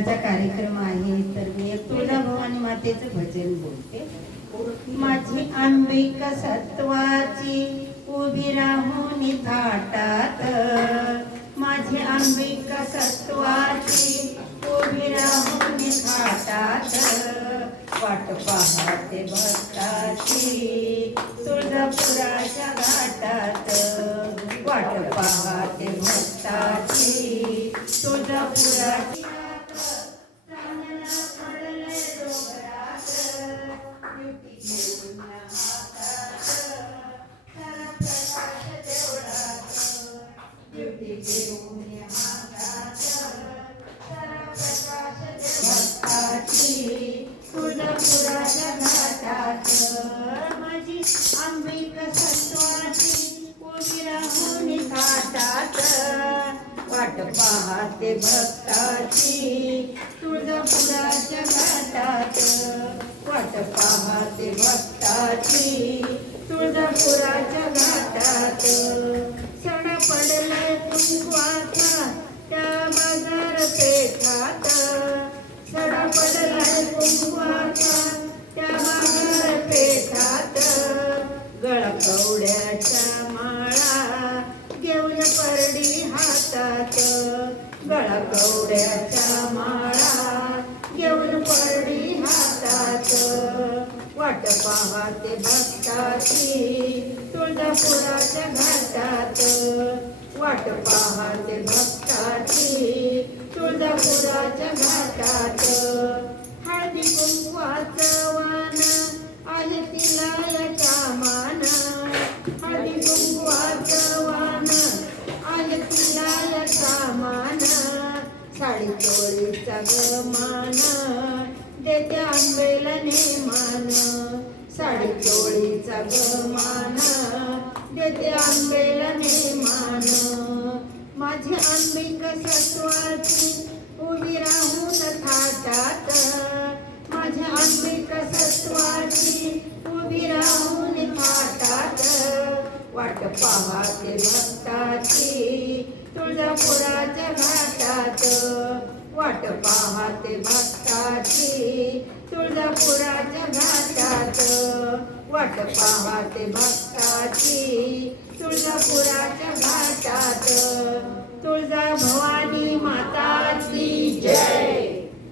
भजनाचा कार्यक्रम आहे तर मी एक तुळजाभवानी मातेचं भजन बोलते. माझी अंबिका सत्वाची उभी राहून थाटात, माझी अंबिका सत्वाची उभी राहून थाटात, वाट पाहते भक्ताची तुळजापुराच्या घाटात, वाट पाहते भक्ताची तुळजापुराची. तुळजापुराच्या घाटात माझी अंबिका सत्वाची उभी राहून थाटात, वाट पाहते भक्ताची तुळजापुराच्या घाटात, वाट पाहते भक्ताची तुळजापुराच्या घाटात. सण पडले कुंकवाचा त्या बाजार पेठात, सण पडलाय कुंकवाचा त्या बाजार पेठात, गळकवड्याच्या माळा घेऊन परडी हातात, गळकवड्याच्या माळा घेऊन परडी हातात, वाट पाहते भक्ताची तुळजापुराच्या घाटात, वाट पाहते भक्ताची तुळजापुराच्या घाटात. हळदी कुंकवाचं वाण आहे तिला याच्या मान, हळदी कुंकवाचं वाण आहे तिला याचा मान, साडी चोळीचा गमान देते आंबेला नेमान, साडी चोळीचा गमान देते आंबेला नेमान. माझी अंबिका सत्वाची उभी राहून थाटात, माझी अंबिका सत्वाची उभी राहून थाटात, वाट पाहते भक्ताची तुळजापुराच्या घाटात, वाट पाहते भक्ताची तुळजापुराच्या घाटात, वाट पाहते भक्ताची तुळजापुराच्या घाटात. तुळजाभवानी माताची जय.